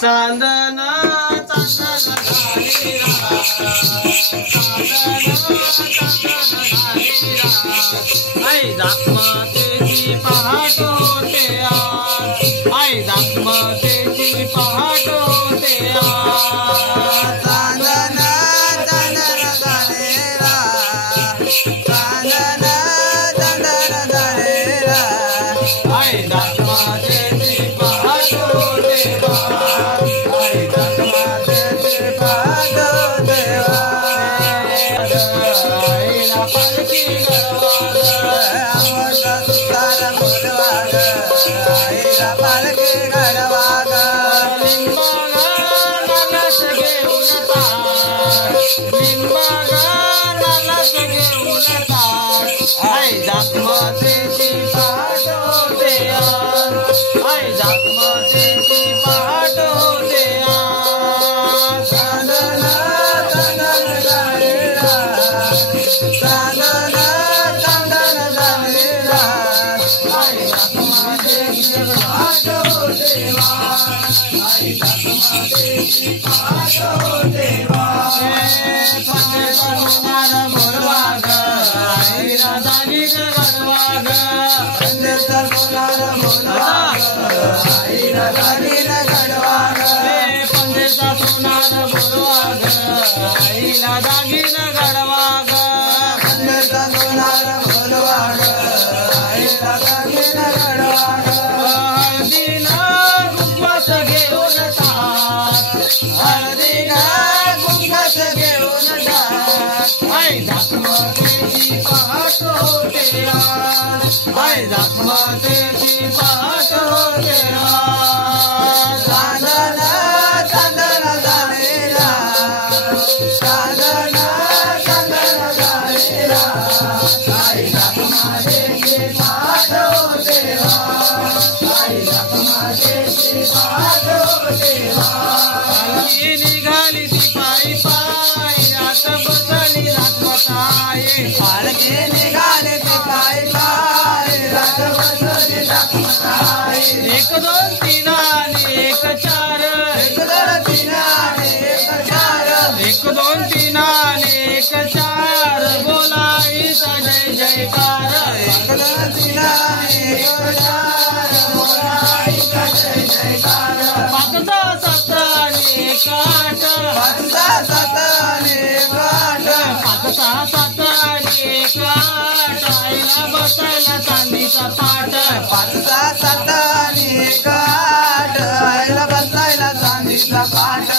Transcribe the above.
चांदन आई दाखमतेची पहाट होते आज, आई दाखमतेची पहाट होते आज. चांदन चांदन झालेला, चांदन चांदन झालेला, आई दाखमतेची पहाट होते आज, आई दाखमतेची पहाट होते आज. आईला पालखी गडवाग, आवडला सुतार बोलवाग, आईला पालखी गडवाग. आई दाखमतेची पहाट होते आज, आई दाखमतेची पहाट होते आज. चांदन चांदन झालेला, चांदन चांदन झालेला, आई दाखमतेची पहाट होते आज, आई दाखमतेची पहाट होते आज. पंढरचा सोनार बोलवाग, आईला दागीन गडवाग, पंढरचा सोनार बोलवाग, आईला दागीन गडवाग. पंढरचा सोनार बोलवाग, आईला दागीन गडवाग. पंढरचा सोनार बोलवाग, आईला दागीन गडवाग. हळदीनं कुंकवास घेऊन टाक, हळदीनं कुंकवास घेऊन टाक, आई दाखमतेची पहाट होते आज, आई दाखमतेची पहाट होते आज. चांदन चांदन झालेला, चांदन चांदन झालेला, आई दाखमतेची पहाट होते आज, आई दाखमतेची पहाट होते आज. पालखी निघाली ती पायी पायी, आत बसली दाखमताई. पालखी निघाले ते पाय पाय, रात बसली दाखमताई. एक दोन तीन आणि एक चार, एक दोन तीन आणि एक चार, एक दोन तीन आणि एक चार, बोलावीत जय जयकार. एक दोन तीन आणि एक चार, बोलायचा जय जयकार. पाचचा सात आणि एक आठ, पाचचा सात आणि एक आठ, पाचचा सात आणि एक आठ, आईला बसायला चांदीचा पाट. पाचचा सात आणि एक आठ, आईला बसायला चांदीचा पाट.